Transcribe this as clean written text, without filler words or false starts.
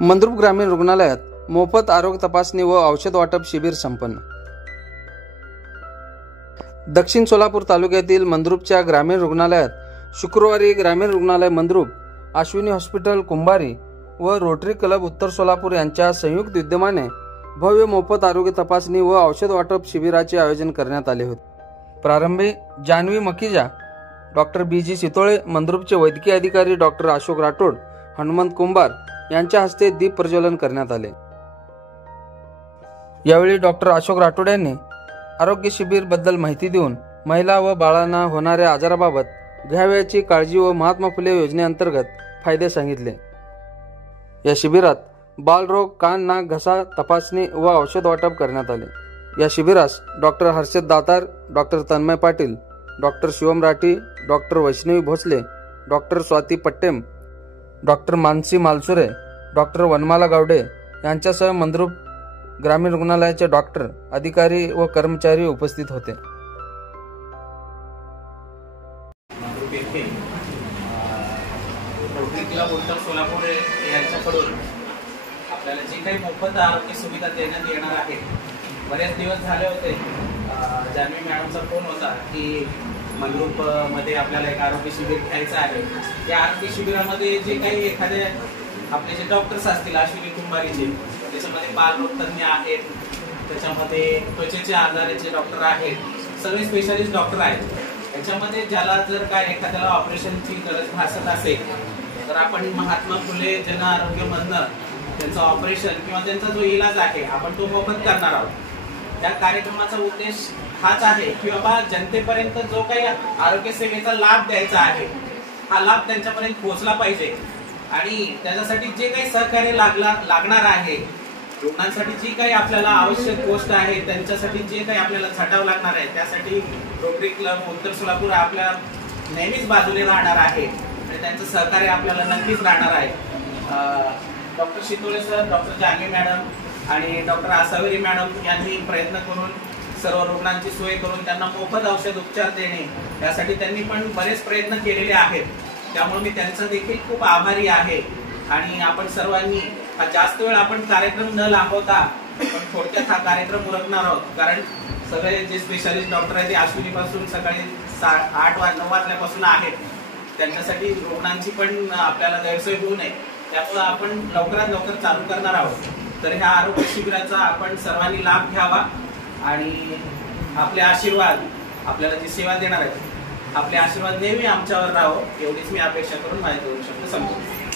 मंद्रुप ग्रामीण रुग्णालयात मोफत आरोग्य तपासणी व औषध वाटप शिबिर संपन्न। दक्षिण सोलापूर तालुक्यातील मंद्रुपच्या ग्रामीण रुग्णालयात शुक्रवारी ग्रामीण रुग्णालय मंद्रुप, अश्विनी हॉस्पिटल कुंभारी व रोटरी क्लब उत्तर सोलापूर यांच्या संयुक्त विद्यमाने भव्य मोफत आरोग्य तपासणी व औषध वाटप शिबिराचे आयोजन करण्यात आले होते। प्रारंभी जान्हवी मकीजा, डॉक्टर BG सितोळे, मंद्रुपचे वैद्यकीय अधिकारी डॉक्टर अशोक राठोड, हनुमंत कुंभार यांच्या हस्ते दीप प्रज्वलन करण्यात आले। यावेळी डॉक्टर अशोक राठोड यांनी आरोग्य शिबिर बद्दल माहिती देऊन महिला व बाळांना होणाऱ्या आजाराबाबत घ्यावयाची काळजी व महात्मा फुले योजनेअंतर्गत फायदे सांगितले। या शिबिरात बालरोग, कान, नाक, घसा तपासणी व औषध वाटप करण्यात आले। या शिबिरास doctor Harshad Datar, doctor Tanmay Patil, doctor Shivam Rathi, doctor Vaishnavi Bhosale, doctor Swati Pattem, doctor Mansi Malsure, doctor Vanmala Gawade यांच्यासह मंद्रुप ग्रामीण रुग्णालयाचे डॉक्टर, अधिकारी व कर्मचारी उपस्थित होते। मंद्रुप येथे रोटरी क्लब उत्तर सोलापूर यांच्याकडून आपल्याला जी काही मोफत आरोग्य सुविधा देण्यात येणार आहे। बरेच दिवस झाले होते, जान्हवी मॅडमचा फोन होता की मंद्रुप मध्ये आपल्याला एक आरोग्य शिबिर घ्यायचं आहे। या आरोग्य शिबिरामध्ये जे काही एखादे आपले जे डॉक्टर्स असतील अश्विनी कुंभारीचे, त्याच्यामध्ये बालरोग तज्ञ आहेत, त्याच्यामध्ये त्वचेचे आजाराचे डॉक्टर आहेत, सगळे स्पेशालिस्ट डॉक्टर आहेत। याच्यामध्ये ज्याला जर काय एखाद्याला ऑपरेशनची गरज भासत असेल तर आपण महात्मा फुले जन आरोग्य मधनं त्यांचं ऑपरेशन किंवा त्यांचा जो इलाज आहे आपण तो मोफत करणार आहोत। त्या कार्यक्रमाचा उद्देश हाच आहे की बाबा जनतेपर्यंत जो काही आरोग्य सेवेचा लाभ द्यायचा आहे हा लाभ त्यांच्यापर्यंत पोहोचला पाहिजे आणि त्याच्यासाठी जे काही सहकार्य लागणार आहे, रुग्णांसाठी जी काही आपल्याला आवश्यक गोष्ट आहे, त्यांच्यासाठी जे काही आपल्याला झटाव लागणार आहे, त्यासाठी रोटरी क्लब उत्तर सोलापूर आपल्या नेहमीच बाजूने राहणार आहे आणि त्यांचं सहकार्य आपल्याला नक्कीच राहणार आहे। Doctor Sitole sir, doctor Janhavi madam आणि डॉक्टर आसावरी मॅडम यांनी प्रयत्न करून सर्व रुग्णांची सोय करून त्यांना मोफत औषध उपचार देणे यासाठी त्यांनी पण बरेच प्रयत्न केलेले आहेत। त्यामुळे मी त्यांचा देखील खूप आभारी आहे आणि आपण सर्वांनी जास्त वेळ आपण कार्यक्रम न लांबवता पण थोडक्यात हा कार्यक्रम उरकणार आहोत, कारण सगळे जे स्पेशालिस्ट डॉक्टर आहेत ते अश्विनी पासून सकाळी 8-9 वाजल्यापासून आहेत। त्यांच्यासाठी रुग्णांची पण आपल्याला गैरसोय होऊ नये त्यामुळे आपण लवकरात लवकर चालू करणार आहोत। तर ह्या आरोग्य शिबिराचा आपण सर्वांनी लाभ घ्यावा आणि आपले आशीर्वाद, आपल्याला जी सेवा देणार आहेत आपले आशीर्वाद नेहमी आमच्यावर राहो एवढीच मी अपेक्षा करून माझे 2 शब्द संपवतो।